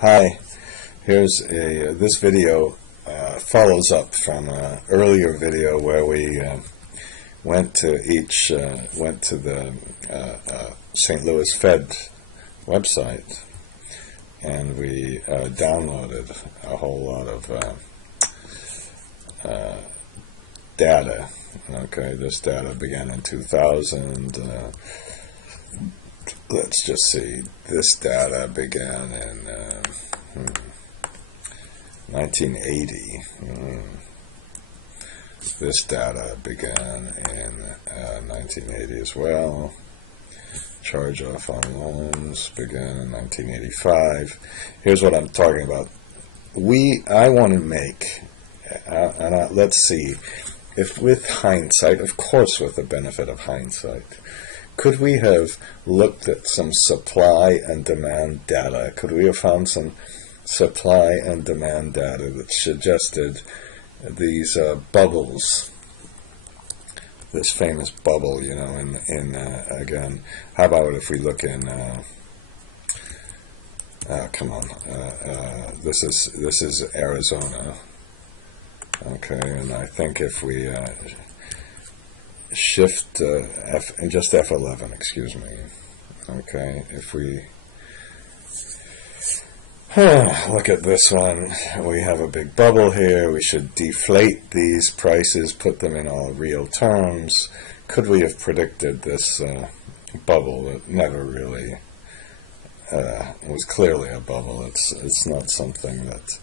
Hi, here's this video follows up from an earlier video where we went to the St. Louis Fed website, and we downloaded a whole lot of data. Okay, this data began in 2000. Let's just see. This data began in 1980. This data began in 1980 as well. Charge-off on loans began in 1985. Here's what I'm talking about. I want to make, let's see, if with hindsight, of course with the benefit of hindsight, could we have looked at some supply and demand data? Could we have found some supply and demand data that suggested these bubbles, this famous bubble, you know, again, how about if we look in, come on, this is Arizona, okay, and I think if we shift just F11, excuse me. Okay, if we look at this one, we have a big bubble here. We should deflate these prices, put them in all real terms. Could we have predicted this bubble that never really was clearly a bubble? It's not something that.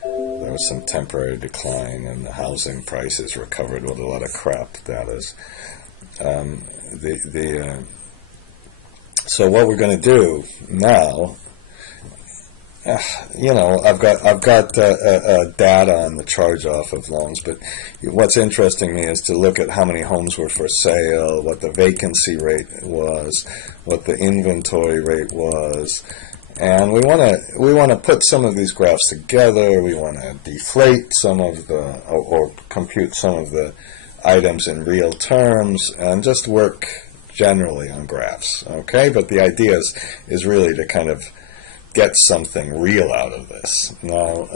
There was some temporary decline in the housing prices, recovered with a lot of crap, that is. So what we're going to do now, you know, I've got data on the charge-off of loans, but what's interesting me is to look at how many homes were for sale, what the vacancy rate was, what the inventory rate was. And we want to put some of these graphs together. We want to deflate some of the, or compute some of the items in real terms, and just work generally on graphs. Okay, but the idea is really to kind of get something real out of this. Now,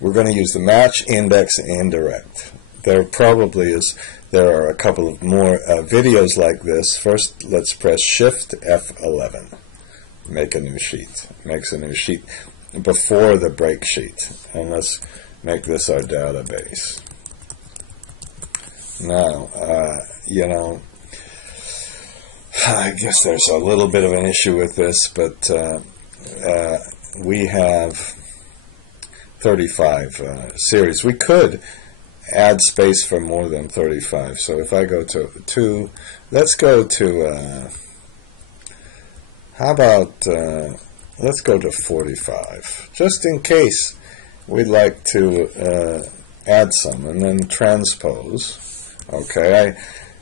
we're going to use the match, index, and indirect. There are a couple of more videos like this. First, let's press Shift F11. Make a new sheet. Makes a new sheet before the break sheet. And let's make this our database. Now, you know, I guess there's a little bit of an issue with this, but we have 35 series. We could add space for more than 35. So if I go to let's go to how about, let's go to 45, just in case we'd like to add some, and then transpose. Okay,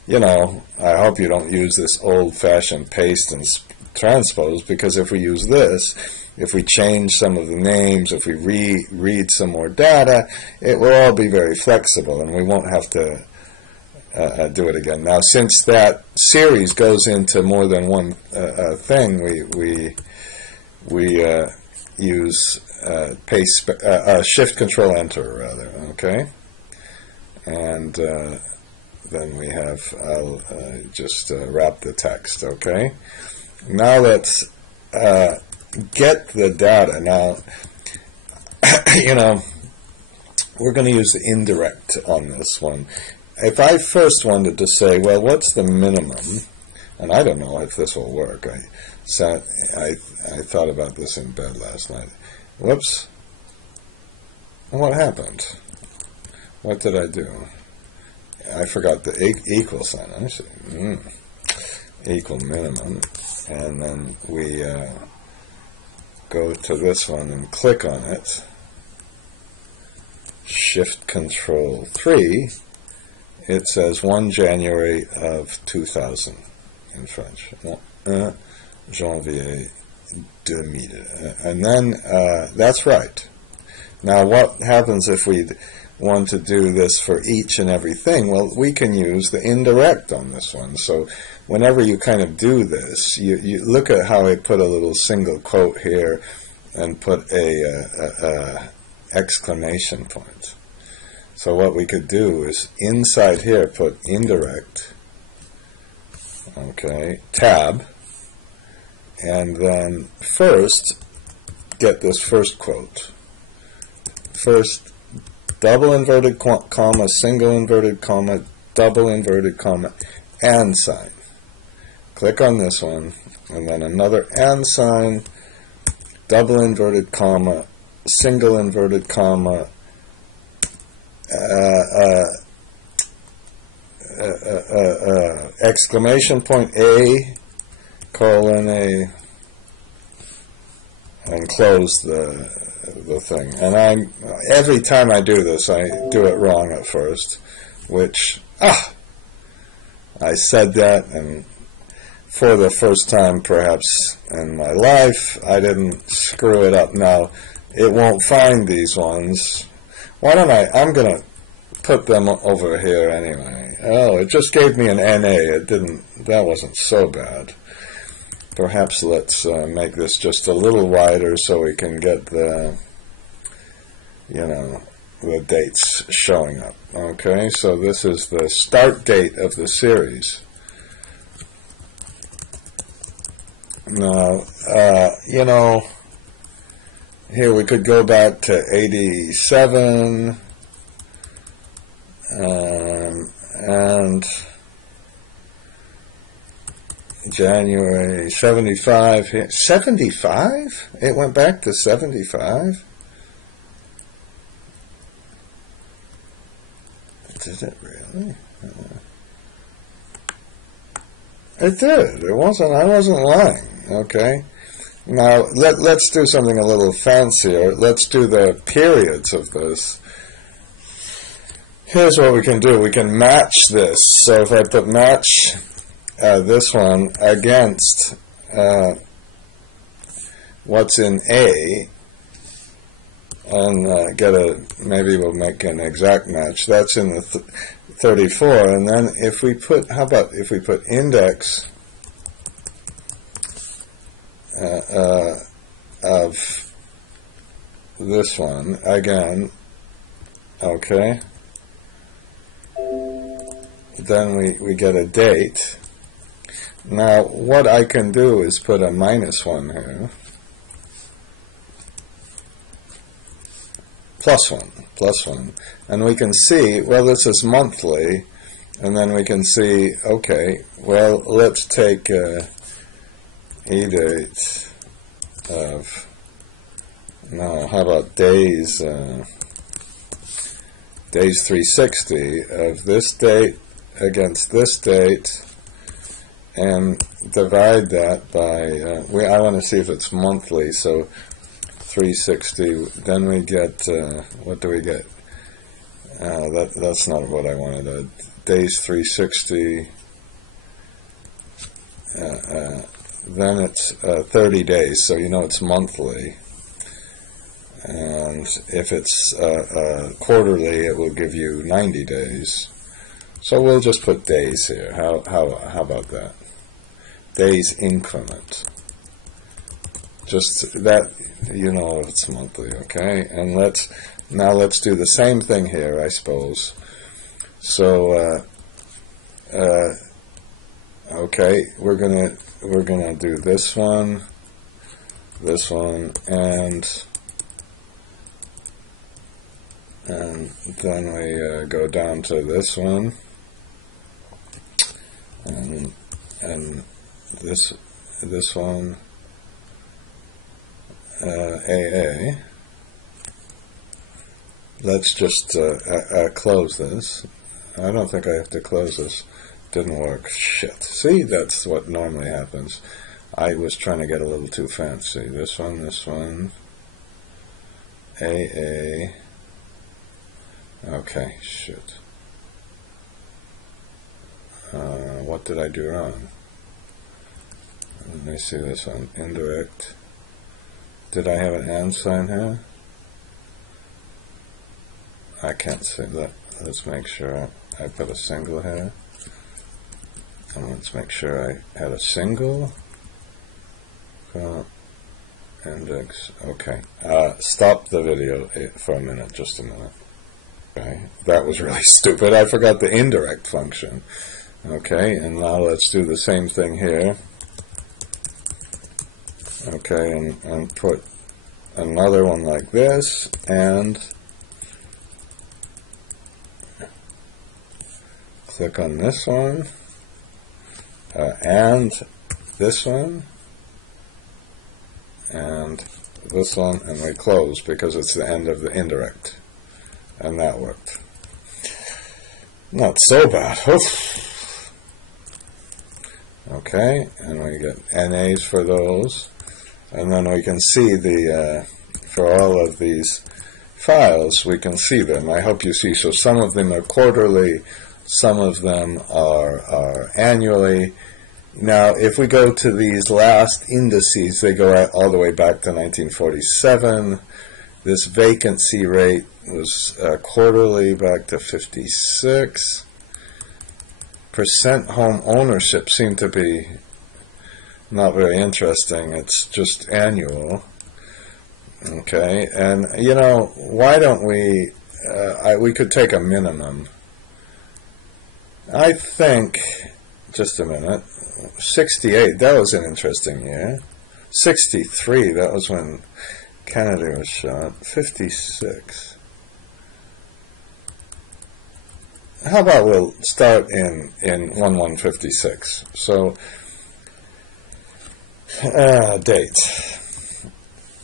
I hope you don't use this old-fashioned paste and transpose, because if we use this, if we change some of the names, if we read some more data, it will all be very flexible, and we won't have to do it again. Now, since that series goes into more than one thing, we use Shift Control Enter rather. Okay, and then we have just wrap the text. Okay, now let's get the data. Now, you know, we're going to use the indirect on this one. If I first wanted to say, well, what's the minimum, and I don't know if this will work. I thought about this in bed last night. Whoops. What happened? What did I do? I forgot the equal sign. I see. Equal minimum. And then we go to this one and click on it. Shift Control 3. It says 1 January of 2000 in French. Janvier 2000. And then that's right. Now, what happens if we want to do this for each and everything? Well, we can use the indirect on this one. So whenever you kind of do this, you look at how I put a little single quote here and put a exclamation point. So what we could do is inside here put indirect, okay, tab, and then first get this first quote. First, double inverted comma, single inverted comma, double inverted comma, and sign. Click on this one, and then another and sign, double inverted comma, single inverted comma, exclamation point A, colon A, and close the thing. And every time I do this, I do it wrong at first, which, I said that, and for the first time perhaps in my life, I didn't screw it up. Now, it won't find these ones. Why don't I'm going to put them over here anyway. Oh, it just gave me an NA. That wasn't so bad. Perhaps let's make this just a little wider so we can get the dates showing up. Okay, so this is the start date of the series. Now, here we could go back to 87, and January 75 here. 75? It went back to 75? Did it really? It did. It wasn't. I wasn't lying. Okay. Now let's do something a little fancier. Let's do the periods of this. Here's what we can do. We can match this. So if I put match this one against what's in A, and maybe we'll make an exact match. That's in the 34, and then if we put, how about if we put index of this one again, okay, then we get a date. Now what I can do is put a -1 here, +1, and we can see, well, this is monthly, and then we can see, okay, well, let's take date of, no, how about days 360 of this date against this date, and divide that by, I want to see if it's monthly, so 360, then we get, what do we get? That's not what I wanted. Days 360, then it's 30 days, so it's monthly. And if it's quarterly, it will give you 90 days. So we'll just put days here. How about that? Days increment. Just that, it's monthly, okay? And let's do the same thing here, I suppose. So, okay, we're gonna do this one, and then we go down to this one, and this one. AA. Let's just close this. I don't think I have to close this. Didn't work. Shit. See, that's what normally happens. I was trying to get a little too fancy. This one. AA. Okay, shit. What did I do wrong? Let me see this one. Indirect. Did I have an and sign here? I can't see that. Let's make sure I put a single here. And let's make sure I had a single. Index. Okay. Stop the video for a minute, just a minute. Okay. That was really stupid. I forgot the indirect function. Okay, and now let's do the same thing here. Okay, and put another one like this, and click on this one, and this one, and this one, and we close because it's the end of the indirect. And that worked. Not so bad. Oof. Okay, and we get NAs for those. And then we can see the, for all of these files, we can see them. I hope you see. So some of them are quarterly, some of them are annually. Now, if we go to these last indices, they go all the way back to 1947. This vacancy rate was quarterly back to 56. Percent home ownership seemed to be not very interesting. It's just annual. Okay, and you know, why don't we, we could take a minimum. I think, just a minute, 68, that was an interesting year. 63, that was when Kennedy was shot. 56. How about we'll start in 1156. So, date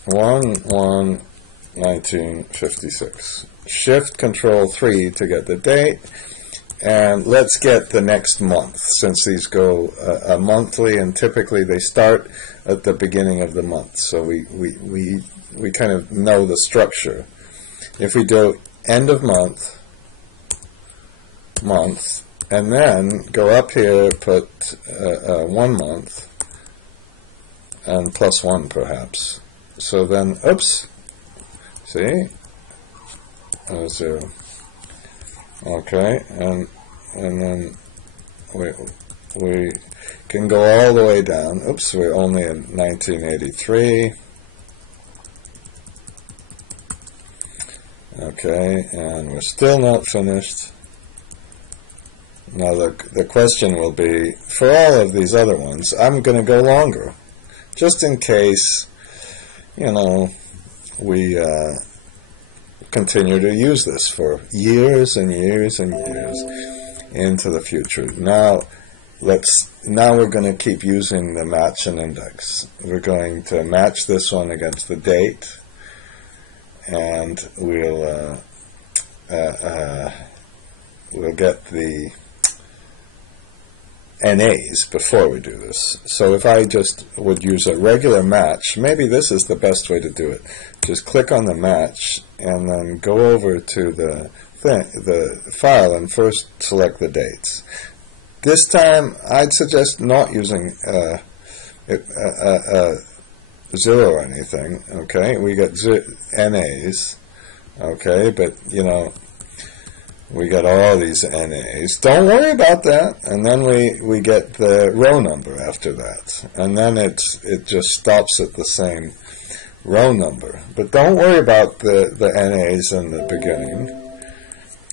1/1/1956. Shift Control 3 to get the date, and let's get the next month, since these go monthly, and typically they start at the beginning of the month. So we kind of know the structure. If we do end of month, and then go up here, put 1 month, and +1 perhaps. So then, oops, see, 0. Okay, and then we can go all the way down. Oops, we're only in 1983. Okay, and we're still not finished. Now the question will be, for all of these other ones, I'm going to go longer, just in case, you know, we continue to use this for years and years and years into the future. Now we're going to keep using the match and index. We're going to match this one against the date, and we'll get the NAs before we do this. So if I just would use a regular match, maybe this is the best way to do it. Just click on the match and then go over to the file and first select the dates. This time I'd suggest not using 0 or anything. Okay, we got NAs. Okay, but you know, we got all these NAs. Don't worry about that. And then we get the row number after that. And then it just stops at the same row number. But don't worry about the NAs in the beginning.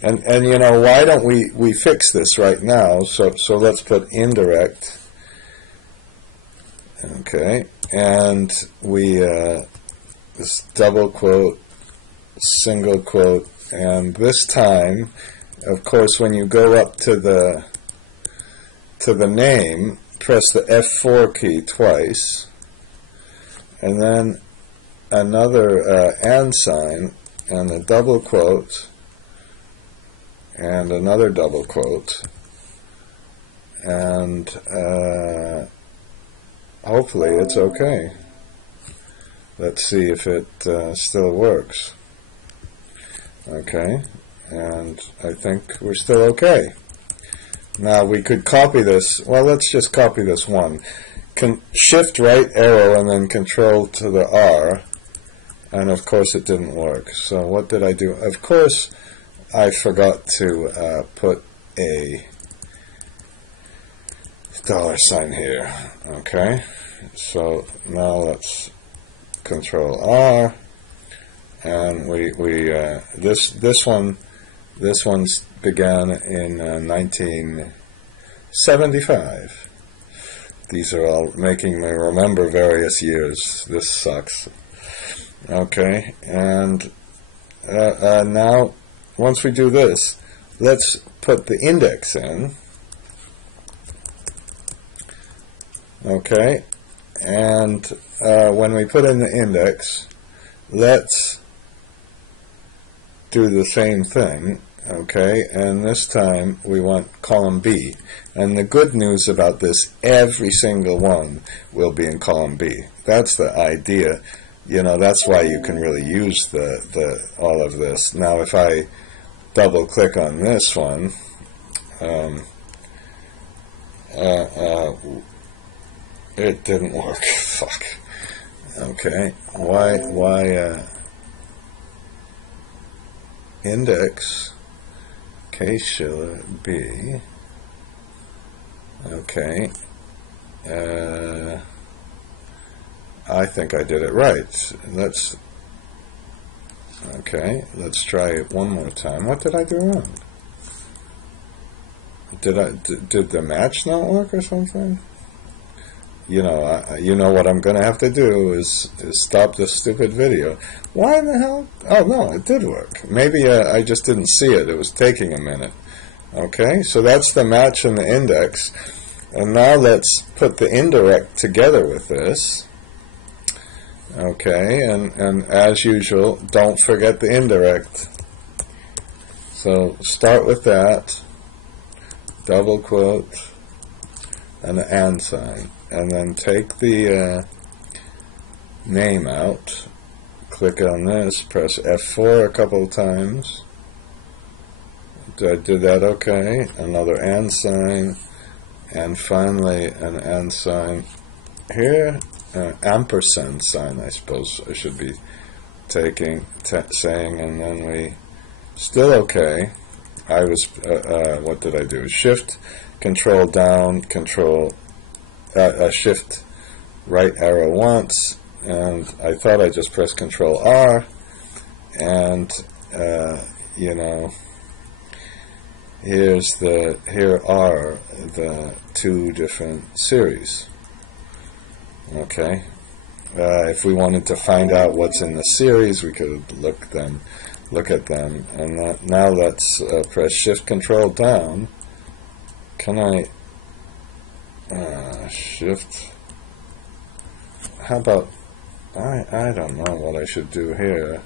And you know, why don't we fix this right now? So let's put indirect. Okay. And we this double quote, single quote, and this time, of course, when you go up to the name, press the F4 key twice, and then another and sign, and a double quote, and another double quote, and hopefully it's okay. Let's see if it still works. Okay, and I think we're still okay. Now we could copy this. Well, let's just copy this one. Shift right arrow and then Control to the R, and of course it didn't work. So what did I do? Of course I forgot to put a $sign here. Okay, so now let's Control R, and this one's began in 1975. These are all making me remember various years. This sucks. Okay, and now once we do this, let's put the index in. Okay, and when we put in the index, let's do the same thing. Okay, and this time we want column B. And the good news about this, every single one will be in column B. That's the idea. You know, that's why you can really use all of this. Now, if I double click on this one, it didn't work. Fuck. Okay. Why index K-Schiller B. Okay. I think I did it right. Let's try it one more time. What did I do wrong? Did the match not work or something? You know what I'm going to have to do is stop this stupid video. Why the hell? Oh, no, it did work. Maybe I just didn't see it. It was taking a minute. Okay, so that's the match and the index. And now let's put the indirect together with this. Okay, and as usual, don't forget the indirect. So start with that, double quote, and the and sign. And then take the name out, click on this, press F4 a couple of times. I did that okay. Another and sign, and finally an and sign here, ampersand sign I suppose I should be saying, and then we, still okay. I was, what did I do? Shift, Control down, Control Shift right arrow once, and I thought I just pressed Control R, and you know, here are the two different series. Okay, if we wanted to find out what's in the series, we could look at them, and now let's press Shift Control down. Can I shift? How about I don't know what I should do here,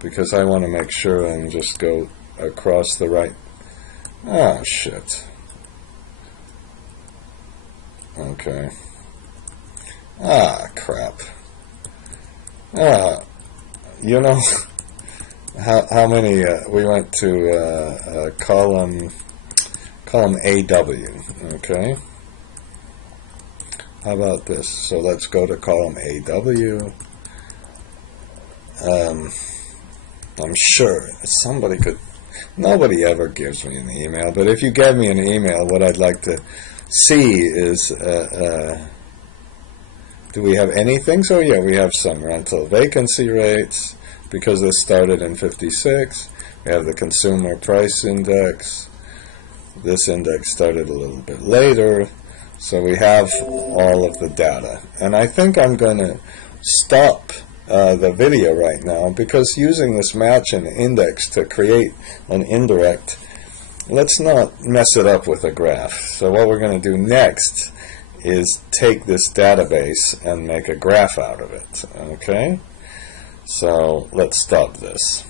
because I want to make sure and just go across the right. Ah, shit. Okay. Ah, crap. You know, how many we went to column AW. Okay. How about this? So let's go to column AW. I'm sure somebody could. Nobody ever gives me an email, but if you give me an email, what I'd like to see is, do we have anything? So yeah, we have some rental vacancy rates, because this started in 56. We have the consumer price index. This index started a little bit later. So we have all of the data. And I think I'm going to stop the video right now, because using this match and index to create an indirect, let's not mess it up with a graph. So what we're going to do next is take this database and make a graph out of it. Okay? So let's stop this.